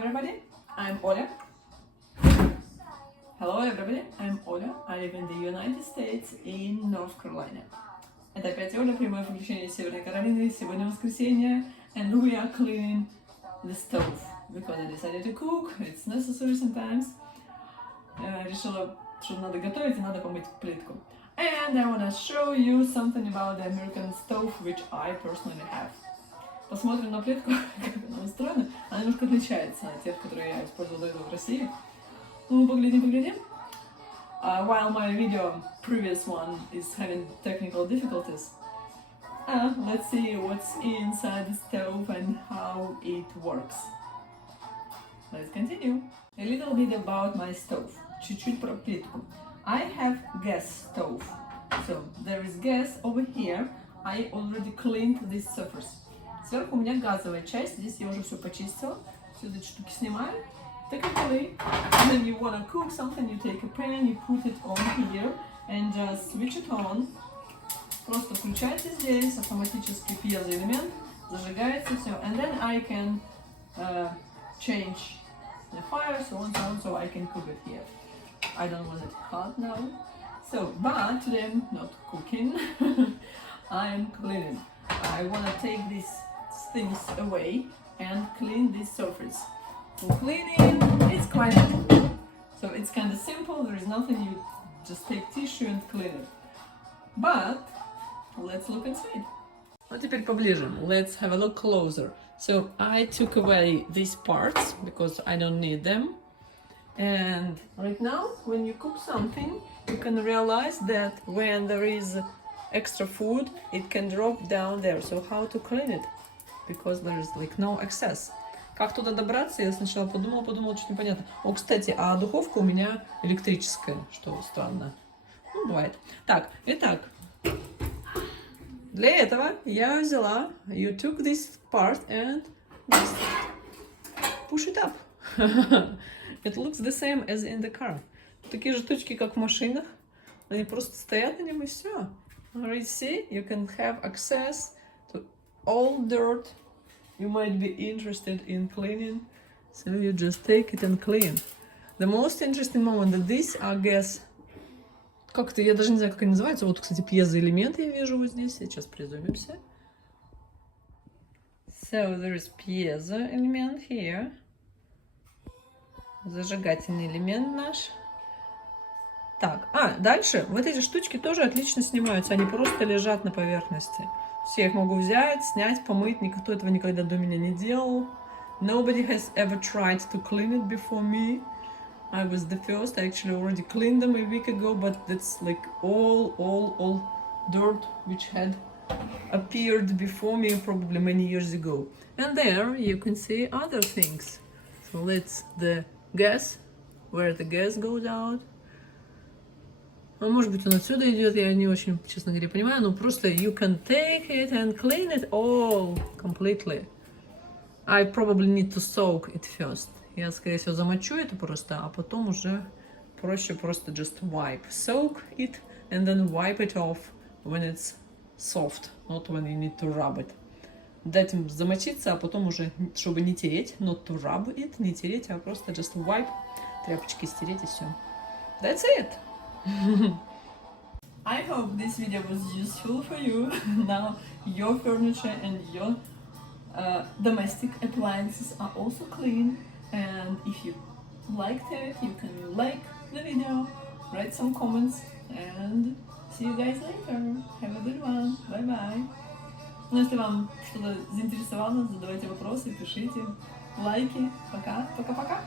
everybody, I'm Оля. Hello everybody, I'm Оля. I live in the United States in North Carolina. Это опять Оля, прямое включение из Северной Каролины. Сегодня воскресенье, and we are cleaning the stove because I decided to cook. It's necessary sometimes. Решила, что надо готовить и надо помыть плитку. And I want to show you something about the American stove, which I personally have. Посмотрим на плитку, как она устроена. Она немножко отличается от тех, которые я использовала до этого в России. Ну, поглядим. While my video, previous one, is having technical difficulties, let's see what's inside the stove and how it works. Let's continue. A little bit about my stove. Чуть-чуть про плитку. I have gas stove. So, there is gas over here. I already cleaned this surface. Сверху у меня газовая часть. Здесь я уже все почистила. Все эти штуки снимаю. Technically, when you want to cook something, you take a pan, you put it on here and just switch it on. Просто включаете здесь, автоматически пьезоэлемент, зажигается все. And then I can change the fire, so on, so I can cook it here. I don't want it hot now. So, but today I'm not cooking. I'm cleaning. I want to take these things away and clean this surface. Cleaning, it's quite so it's kind of simple. There is nothing, you just take tissue and clean it. But let's look inside. Ну теперь поближе. Let's have a look closer. So I took away these parts because I don't need them. And right now, when you cook something, you can realize that when there is extra food, it can drop down there. So how to clean it? Because there is like no excess. Как туда добраться? Я сначала подумала, что непонятно. О, кстати, а духовка у меня электрическая, что странно. Ну, бывает. Так, итак. Для этого я взяла, you took this part and just push it up. It looks the same as in the car. Такие же штучки, как в машинах. Они просто стоят на нем и все. Alright, see? You can have access to all dirt. You might be interested in cleaning, so you just take it and clean. The most interesting moment that these are gas. Как-то, я даже не знаю, как они называются. Вот, кстати, пьезоэлементы я вижу вот здесь. Сейчас призумимся. So there is пьезоэлемент here. Зажигательный элемент наш. Так, дальше. Вот эти штучки тоже отлично снимаются. Они просто лежат на поверхности. Все их могу взять, снять, помыть. Никто этого никогда до меня не делал. Nobody has ever tried to clean it before me. I was the first. I actually already cleaned them a week ago, but that's like all dirt which had appeared before me probably many years ago. And there you can see other things. So that's the gas, where the gas goes out. А может быть он отсюда идет, я не очень, честно говоря, понимаю, но просто you can take it and clean it all completely. I probably need to soak it first. Я, скорее всего, замочу это просто, а потом уже проще просто just wipe. Soak it and then wipe it off when it's soft, not when you need to rub it. Дать им замочиться, а потом уже, чтобы не тереть, not to rub it, не тереть, а просто just wipe, тряпочки стереть и все. That's it. I hope this video was useful for you. Now your furniture and your domestic appliances are also clean, and if you liked it, you can like the video, write some comments, and see you guys later. Have a good one. Bye bye. Ну, если вам что-то заинтересовало, задавайте вопросы, пишите, лайки. Пока. Пока-пока.